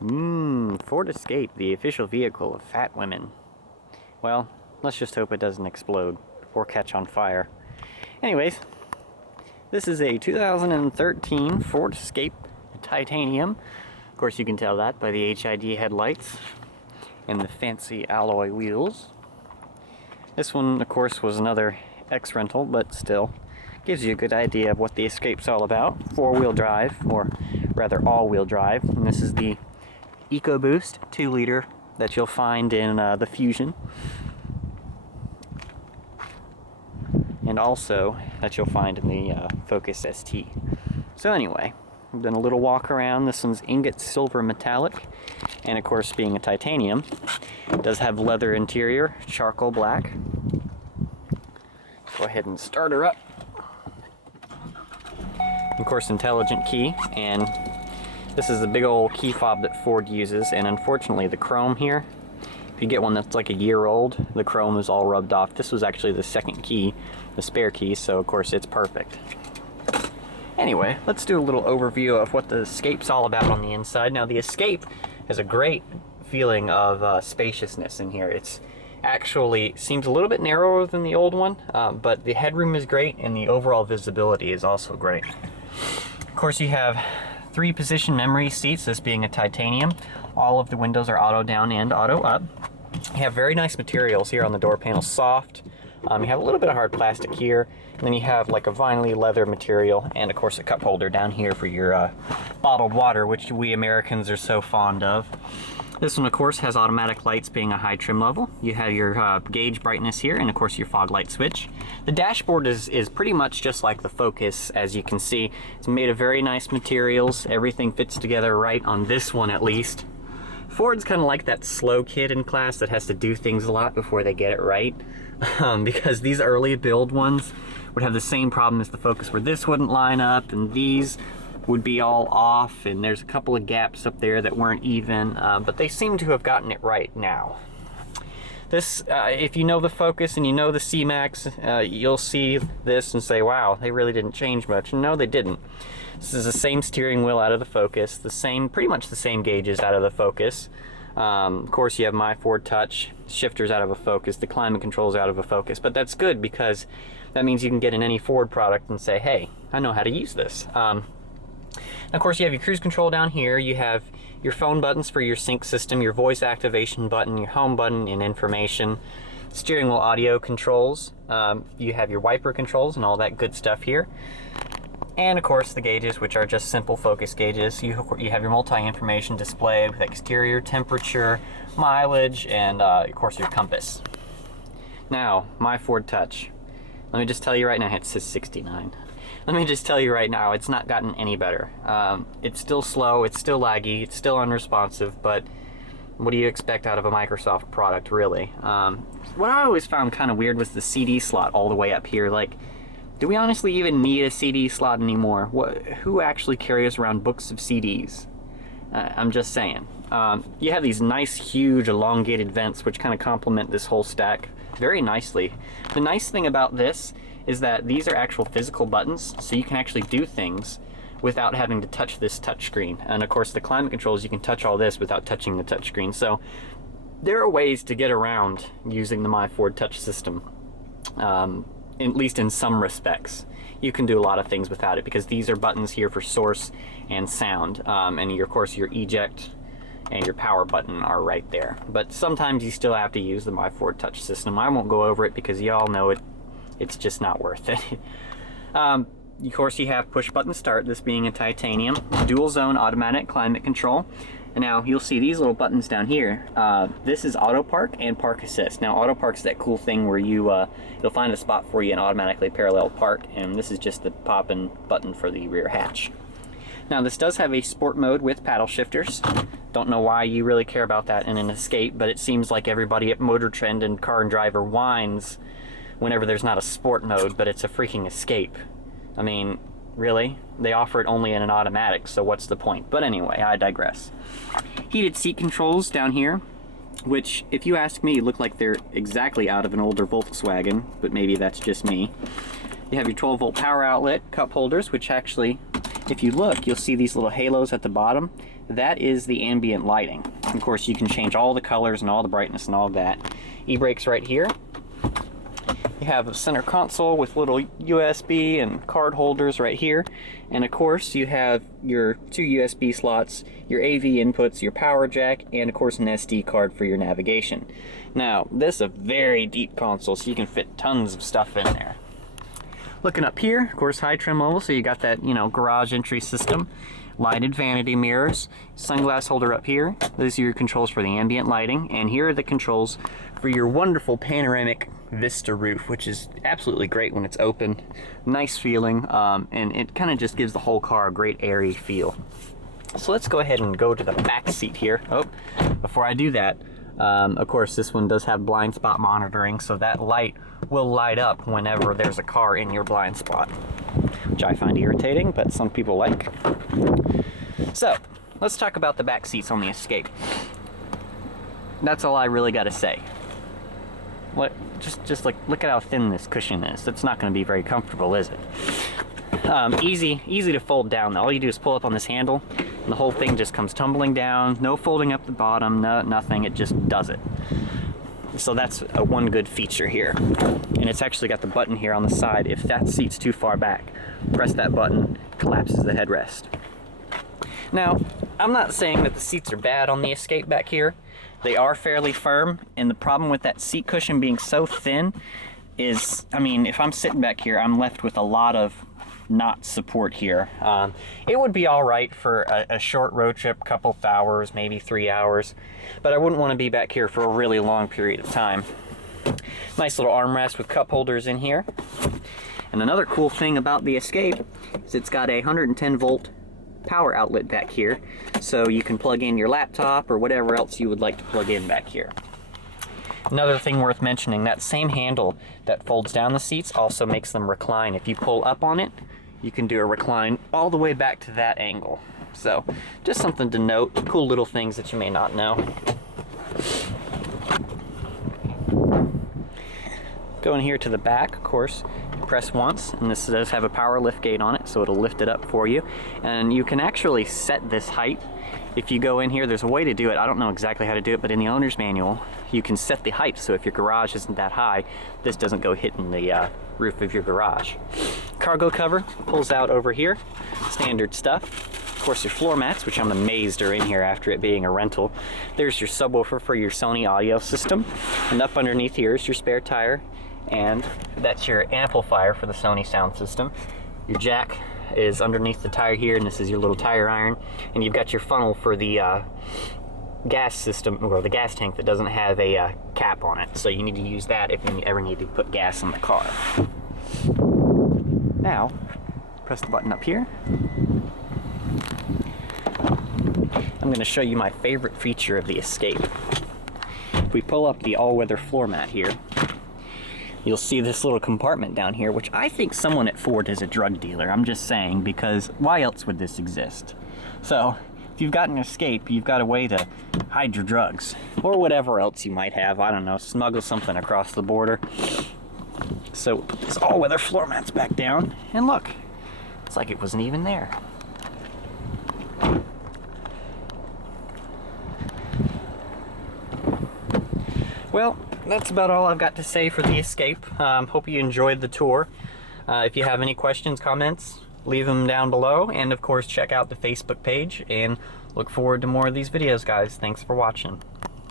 Ford Escape, the official vehicle of fat women. Well, let's just hope it doesn't explode or catch on fire. Anyways, this is a 2013 Ford Escape Titanium. Of course, you can tell that by the HID headlights and the fancy alloy wheels. This one, of course, was another ex-rental, but still gives you a good idea of what the Escape's all about. Four-wheel drive, or rather all-wheel drive. And this is the EcoBoost 2-liter that you'll find in the Fusion. And also that you'll find in the Focus ST. So anyway, we've done a little walk around. This one's ingot silver metallic. And of course, being a titanium, it does have leather interior, charcoal black. Go ahead and start her up. Of course, intelligent key, and this is the big old key fob that Ford uses, and unfortunately the chrome here, if you get one that's like a year old, the chrome is all rubbed off. This was actually the second key, the spare key, so of course it's perfect. Anyway, let's do a little overview of what the Escape's all about on the inside. Now, the Escape has a great feeling of spaciousness in here. It's actually seems a little bit narrower than the old one, but the headroom is great and the overall visibility is also great. Of course, you have 3 position memory seats, this being a titanium. All of the windows are auto down and auto up. You have very nice materials here on the door panel, soft. You have a little bit of hard plastic here, and then you have like a vinyl leather material, and of course a cup holder down here for your bottled water, which we Americans are so fond of. This one, of course, has automatic lights being a high trim level. You have your gauge brightness here, and of course your fog light switch. The dashboard is pretty much just like the Focus, as you can see. It's made of very nice materials. Everything fits together right on this one, at least. Ford's kind of like that slow kid in class that has to do things a lot before they get it right. Because these early build ones would have the same problem as the Focus, where this wouldn't line up, and these would be all off, and there's a couple of gaps up there that weren't even, but they seem to have gotten it right now. This, if you know the Focus and you know the C-Max, you'll see this and say, wow, they really didn't change much. No, they didn't. This is the same steering wheel out of the Focus, the same, pretty much the same gauges out of the Focus. Of course, you have My Ford Touch, shifters out of a Focus, the climate controls out of a Focus, but that's good because that means you can get in any Ford product and say, hey, I know how to use this. Of course, you have your cruise control down here. You have your phone buttons for your sync system, your voice activation button, your home button, and information. Steering wheel audio controls. You have your wiper controls and all that good stuff here. And of course, the gauges, which are just simple Focus gauges. You have your multi-information display with exterior temperature, mileage, and of course your compass. Now, My Ford Touch. Let me just tell you right now, it says 69. Let me just tell you right now, it's not gotten any better. It's still slow, it's still laggy, it's still unresponsive, but what do you expect out of a Microsoft product, really? What I always found kind of weird was the CD slot all the way up here. Like, do we honestly even need a CD slot anymore? Who actually carries around books of CDs? I'm just saying. You have these nice, huge, elongated vents, which kind of complement this whole stack very nicely. The nice thing about this is that these are actual physical buttons, so you can actually do things without having to touch this touchscreen. And of course, the climate controls, you can touch all this without touching the touchscreen. So there are ways to get around using the My Ford Touch system, at least in some respects. You can do a lot of things without it because these are buttons here for source and sound. And of course, your eject and your power button are right there. But sometimes you still have to use the My Ford Touch system. I won't go over it because you all know it. It's just not worth it. Of course, you have push button start, this being a titanium, dual zone automatic climate control. And now you'll see these little buttons down here. This is auto park and park assist. Now, auto park's that cool thing where you'll find a spot for you and automatically parallel park, and this is just the pop and button for the rear hatch. Now, this does have a sport mode with paddle shifters. Don't know why you really care about that in an Escape, but it seems like everybody at Motor Trend and Car and Driver whines whenever there's not a sport mode, but it's a freaking Escape. I mean, really? They offer it only in an automatic, so what's the point? But anyway, I digress. Heated seat controls down here, which, if you ask me, look like they're exactly out of an older Volkswagen, but maybe that's just me. You have your 12-volt power outlet, cup holders, which actually, if you look, you'll see these little halos at the bottom. that is the ambient lighting. Of course, you can change all the colors and all the brightness and all of that. E-brakes right here. You have a center console with little USB and card holders right here. And of course, you have your 2 USB slots, your AV inputs, your power jack, and of course an SD card for your navigation. Now, this is a very deep console, so you can fit tons of stuff in there. Looking up here, of course, high trim level, so you got that, you know, garage entry system. Lighted vanity mirrors, sunglass holder up here. Those are your controls for the ambient lighting, and here are the controls for your wonderful panoramic vista roof, which is absolutely great when it's open. Nice feeling, and it kind of just gives the whole car a great airy feel. So let's go ahead and go to the back seat here. Oh, before I do that, of course, this one does have blind spot monitoring, so that light will light up whenever there's a car in your blind spot, which I find irritating, but some people like. So, let's talk about the back seats on the Escape. That's all I really got to say. Just like, look at how thin this cushion is. It's not going to be very comfortable, is it? Easy to fold down. All you do is pull up on this handle, and the whole thing just comes tumbling down. No folding up the bottom, nothing. It just does it. So that's one good feature here. And it's actually got the button here on the side. If that seat's too far back, press that button, collapses the headrest. Now, I'm not saying that the seats are bad on the Escape back here. They are fairly firm, and the problem with that seat cushion being so thin is, I mean, if I'm sitting back here, I'm left with a lot of not support here. It would be all right for a short road trip, couple of hours, maybe 3 hours, but I wouldn't want to be back here for a really long period of time. Nice little armrest with cup holders in here. And another cool thing about the Escape is it's got a 110 volt power outlet back here, so you can plug in your laptop or whatever else you would like to plug in back here. Another thing worth mentioning, that same handle that folds down the seats also makes them recline. If you pull up on it, you can do a recline all the way back to that angle. So, just something to note, cool little things that you may not know. Going here to the back, of course, you press once, and this does have a power lift gate on it, so it'll lift it up for you. And you can actually set this height. If you go in here, there's a way to do it. I don't know exactly how to do it, but in the owner's manual, you can set the height, so if your garage isn't that high, this doesn't go hitting the roof of your garage. Cargo cover pulls out over here, standard stuff. Of course, your floor mats, which I'm amazed are in here after it being a rental. There's your subwoofer for your Sony audio system, and up underneath here is your spare tire, and that's your amplifier for the Sony sound system. Your jack is underneath the tire here, and this is your little tire iron, and you've got your funnel for the gas system, or the gas tank that doesn't have a cap on it, so you need to use that if you ever need to put gas in the car. Now, press the button up here. I'm going to show you my favorite feature of the Escape. If we pull up the all-weather floor mat here, you'll see this little compartment down here, which I think someone at Ford is a drug dealer. I'm just saying, because why else would this exist? So, if you've got an Escape, you've got a way to hide your drugs, or whatever else you might have. I don't know, smuggle something across the border. So, this all-weather floor mat's back down, and look, it's like it wasn't even there. Well, that's about all I've got to say for the Escape. Hope you enjoyed the tour. If you have any questions, comments, leave them down below. And of course, check out the Facebook page and look forward to more of these videos, guys. Thanks for watching.